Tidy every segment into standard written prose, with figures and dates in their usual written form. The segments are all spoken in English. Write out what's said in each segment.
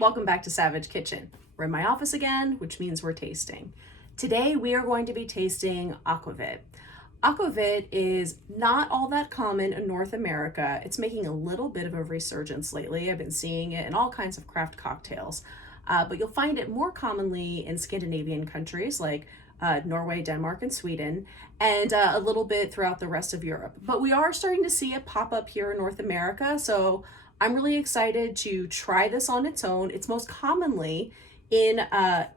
Welcome back to Savage Kitchen. We're in my office again, which means we're tasting. Today we are going to be tasting Aquavit. Aquavit is not all that common in North America. It's making a little bit of a resurgence lately. I've been seeing it in all kinds of craft cocktails, but you'll find it more commonly in Scandinavian countries like Norway, Denmark, and Sweden, and a little bit throughout the rest of Europe. But we are starting to see it pop up here in North America, so I'm really excited to try this on its own. It's most commonly in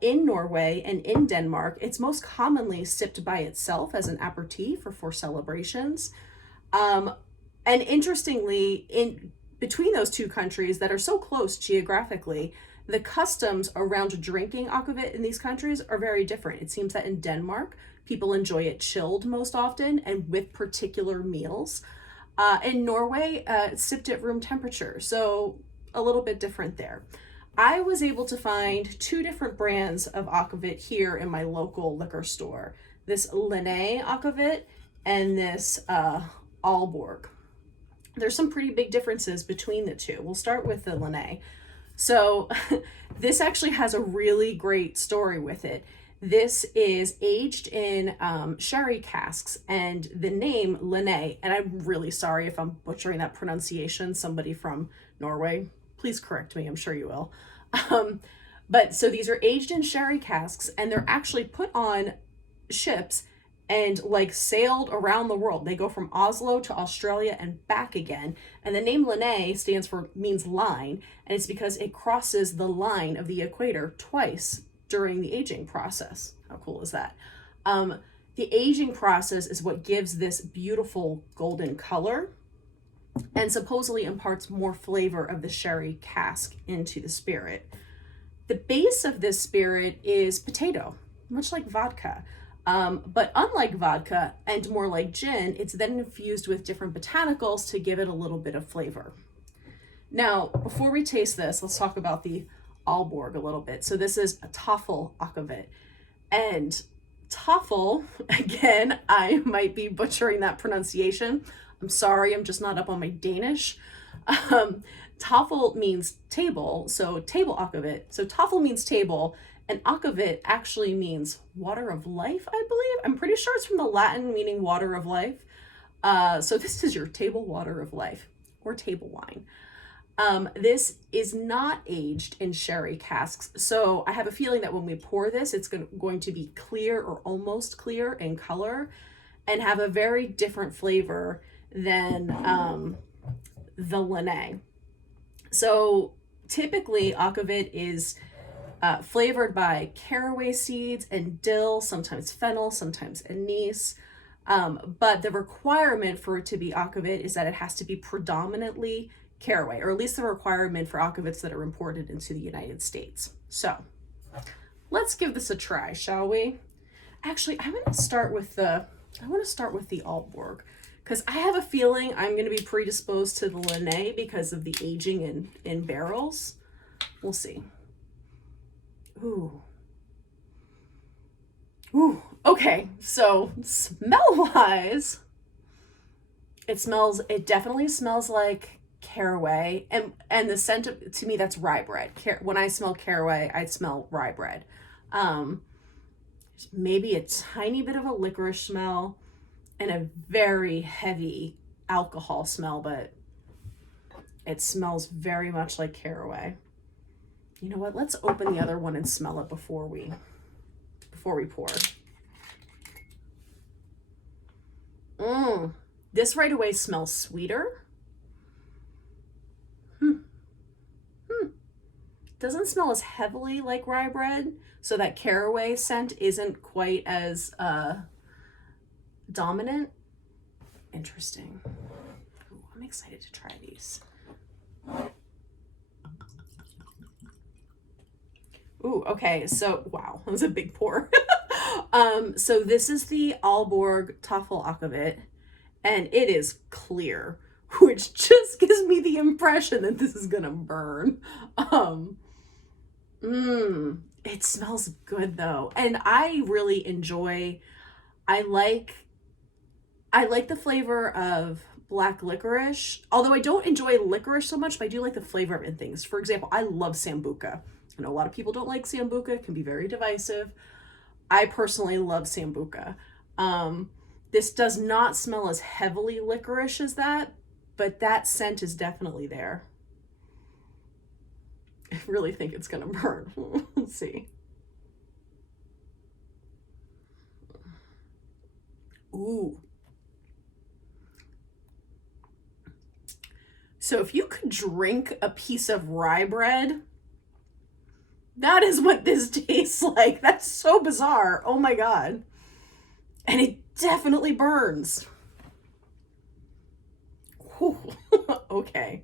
Norway and in Denmark. It's most commonly sipped by itself as an aperitif or for celebrations. And interestingly, in between those two countries that are so close geographically, the customs around drinking aquavit in these countries are very different. It seems that in Denmark, people enjoy it chilled most often and with particular meals. In Norway, it's sipped at room temperature, so a little bit different there. I was able to find two different brands of Aquavit here in my local liquor store. This Linie Aquavit and this Aalborg. There's some pretty big differences between the two. We'll start with the Linie. So this actually has a really great story with it. This is aged in sherry casks, and the name Linie, and I'm really sorry if I'm butchering that pronunciation, somebody from Norway, please correct me, I'm sure you will. But so these are aged in sherry casks, and they're actually put on ships and like sailed around the world. They go from Oslo to Australia and back again. And the name Linie means line, and it's because it crosses the line of the equator twice during the aging process. How cool is that? The aging process is what gives this beautiful golden color and supposedly imparts more flavor of the sherry cask into the spirit. The base of this spirit is potato, much like vodka. But unlike vodka and more like gin, it's then infused with different botanicals to give it a little bit of flavor. Now, before we taste this, let's talk about the Aalborg a little bit. So this is a Toffel Aquavit, and Toffel, again, I might be butchering that pronunciation. I'm sorry, I'm just not up on my Danish. Toffel means table, so table Aquavit. So Toffel means table, and Akvavit actually means water of life, I believe. I'm pretty sure it's from the Latin meaning water of life. So this is your table water of life, or table wine. This is not aged in sherry casks, so I have a feeling that when we pour this, it's going to be clear or almost clear in color and have a very different flavor than the Linie. So typically Aquavit is flavored by caraway seeds and dill, sometimes fennel, sometimes anise. But the requirement for it to be Aquavit is that it has to be predominantly caraway, or at least the requirement for Aquavits that are imported into the United States. So let's give this a try, shall we? Actually, I want to start with the Aalborg, because I have a feeling I'm going to be predisposed to the Linie because of the aging in barrels. We'll see. Ooh, okay, so smell-wise, it definitely smells like caraway, and the scent to me, that's rye bread. When I smell caraway, I smell rye bread. Maybe a tiny bit of a licorice smell and a very heavy alcohol smell, but it smells very much like caraway. You know what? Let's open the other one and smell it before we pour. This right away smells sweeter. Doesn't smell as heavily like rye bread, so that caraway scent isn't quite as dominant. Interesting. Ooh, I'm excited to try these. Ooh, okay, so wow, that was a big pour. So this is the Aalborg Toffel Aquavit, and it is clear, which just gives me the impression that this is gonna burn. It smells good though, and I really enjoy. I like the flavor of black licorice. Although I don't enjoy licorice so much, but I do like the flavor of it in things. For example, I love Sambuca. I know a lot of people don't like Sambuca. It can be very divisive. I personally love Sambuca. This does not smell as heavily licorice as that, but that scent is definitely there. I really think it's gonna burn. Let's see. Ooh. So if you could drink a piece of rye bread, that is what this tastes like. That's so bizarre. Oh my God. And it definitely burns. Whew. Okay.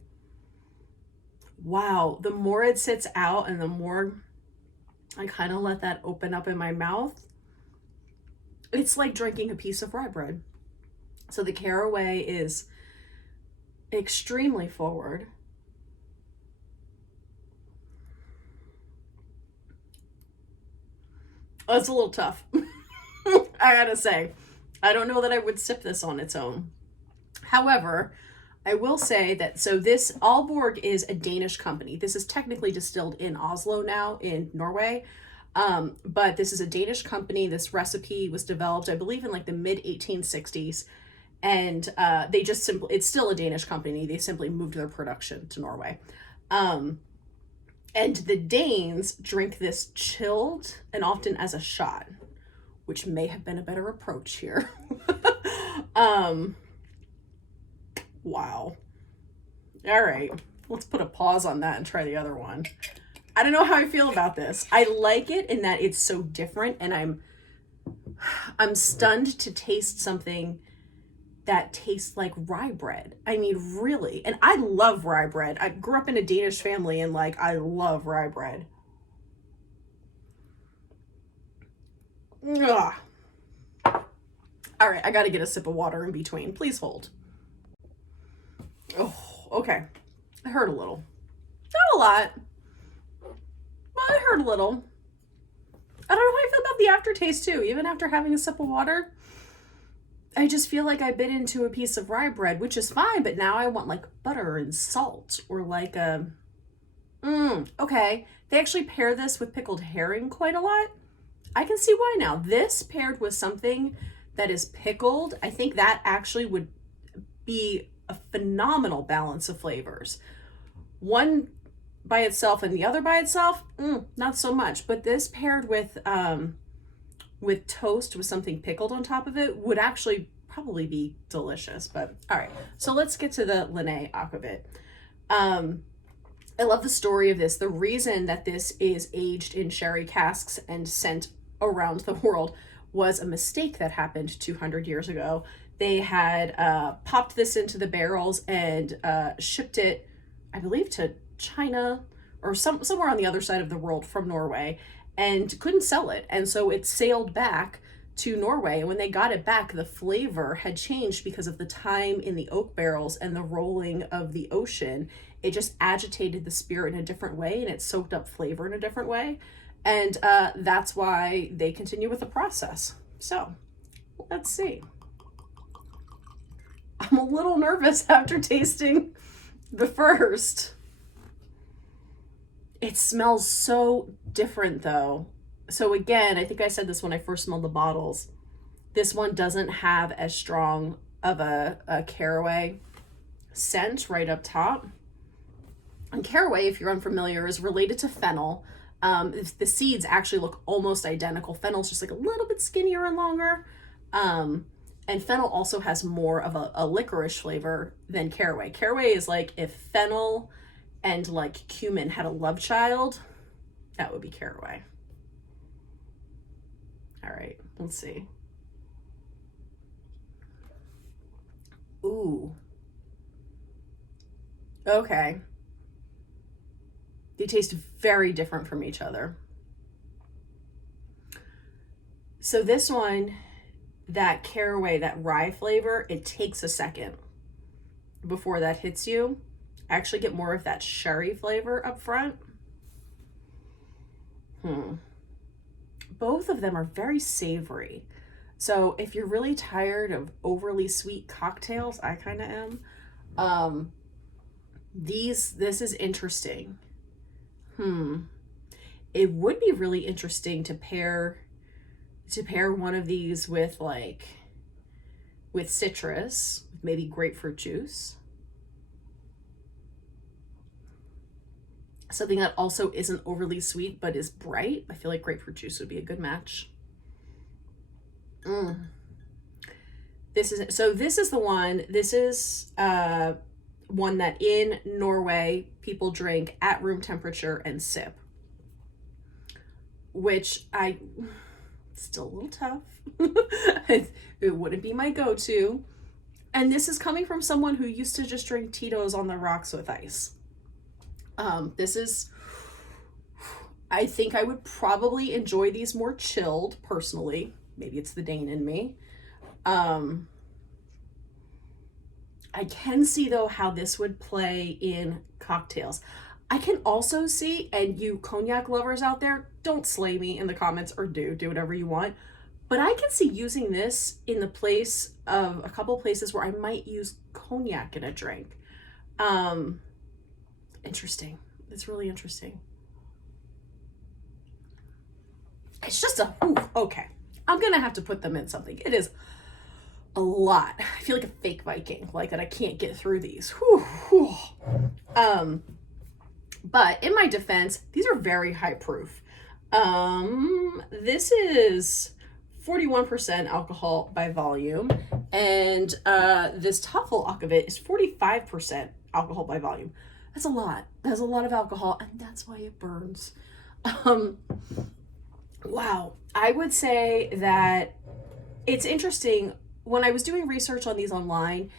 Wow. The more it sits out and the more I kind of let that open up in my mouth, it's like drinking a piece of rye bread. So the caraway is extremely forward. Oh, it's a little tough. I gotta say, I don't know that I would sip this on its own. However, I will say that, so this Aalborg is a Danish company. This is technically distilled in Oslo now in Norway. But this is a Danish company. This recipe was developed, I believe, in like the mid 1860s. And they just simply, it's still a Danish company. They simply moved their production to Norway. And the Danes drink this chilled and often as a shot, which may have been a better approach here. Wow. All right, let's put a pause on that and try the other one. I don't know how I feel about this. I like it in that it's so different, and I'm stunned to taste something that tastes like rye bread. I mean, really. And I love rye bread. I grew up in a Danish family, and like, I love rye bread. Ugh. All right, I gotta get a sip of water in between. Please hold. Oh, okay. It hurt a little. Not a lot, but it hurt a little. I don't know how I feel about the aftertaste too. Even after having a sip of water, I just feel like I bit into a piece of rye bread, which is fine, but now I want like butter and salt, or like a, okay. They actually pair this with pickled herring quite a lot. I can see why now. This paired with something that is pickled, I think that actually would be a phenomenal balance of flavors. One by itself and the other by itself, not so much. But this paired with toast with something pickled on top of it would actually probably be delicious. But all right, so let's get to the Linie Aquavit. I love the story of this. The reason that this is aged in sherry casks and sent around the world was a mistake that happened 200 years ago. They had popped this into the barrels and shipped it, I believe, to China or somewhere on the other side of the world from Norway, and couldn't sell it. And so it sailed back to Norway. And when they got it back, the flavor had changed because of the time in the oak barrels and the rolling of the ocean. It just agitated the spirit in a different way, and it soaked up flavor in a different way. And that's why they continue with the process. So let's see. I'm a little nervous after tasting the first. It smells so different though. So again, I think I said this when I first smelled the bottles. This one doesn't have as strong of a caraway scent right up top. And caraway, if you're unfamiliar, is related to fennel. The seeds actually look almost identical. Fennel's just like a little bit skinnier and longer. And fennel also has more of a licorice flavor than caraway. Caraway is like if fennel and like cumin had a love child, that would be caraway. All right, let's see. Ooh. Okay. They taste very different from each other. So this one, that caraway, that rye flavor, it takes a second before that hits you. I actually get more of that sherry flavor up front. Both of them are very savory. So if you're really tired of overly sweet cocktails, I kind of am. This is interesting. It would be really interesting to pair one of these with with citrus, maybe grapefruit juice. Something that also isn't overly sweet but is bright. I feel like grapefruit juice would be a good match. This is the one. This is one that in Norway people drink at room temperature and sip, which still a little tough. It wouldn't be my go-to. And this is coming from someone who used to just drink Tito's on the rocks with ice. I think I would probably enjoy these more chilled personally. Maybe it's the Dane in me. I can see though how this would play in cocktails. I can also see, and you cognac lovers out there, don't slay me in the comments, or do whatever you want. But I can see using this in the place of a couple places where I might use cognac in a drink. Interesting. It's really interesting. It's just okay. I'm gonna have to put them in something. It is a lot. I feel like a fake Viking, like that I can't get through these. But in my defense, these are very high proof. This is 41% alcohol by volume, and this Toffel Aquavit is 45% alcohol by volume. That's a lot. That's a lot of alcohol, and that's why it burns. Wow. I would say that it's interesting. When I was doing research on these online,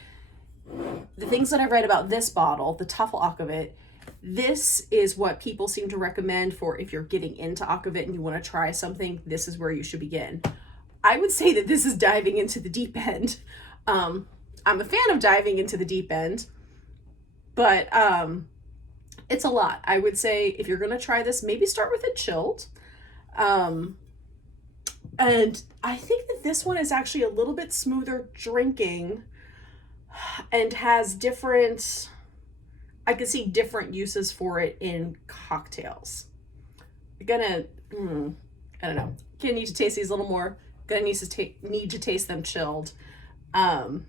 the things that I read about this bottle, the Toffel Aquavit, this is what people seem to recommend for if you're getting into Aquavit and you want to try something, this is where you should begin. I would say that this is diving into the deep end. I'm a fan of diving into the deep end, but it's a lot. I would say if you're going to try this, maybe start with it chilled. And I think that this one is actually a little bit smoother drinking and has I could see different uses for it in cocktails. I don't know. Gonna need to taste these a little more. Gonna need to taste them chilled. Might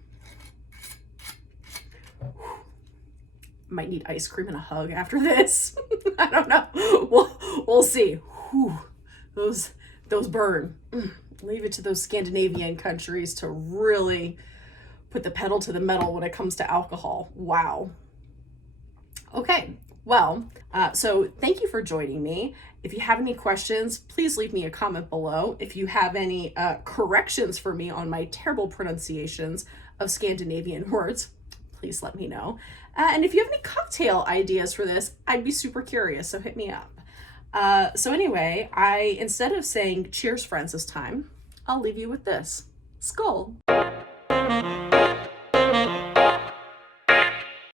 need ice cream and a hug after this. I don't know. We'll see. Whew. Those burn. Leave it to those Scandinavian countries to really put the pedal to the metal when it comes to alcohol. Wow. Okay, well, so thank you for joining me. If you have any questions, please leave me a comment below. If you have any corrections for me on my terrible pronunciations of Scandinavian words, please let me know. And if you have any cocktail ideas for this, I'd be super curious, so hit me up. So anyway, instead of saying cheers friends this time, I'll leave you with this. Skål!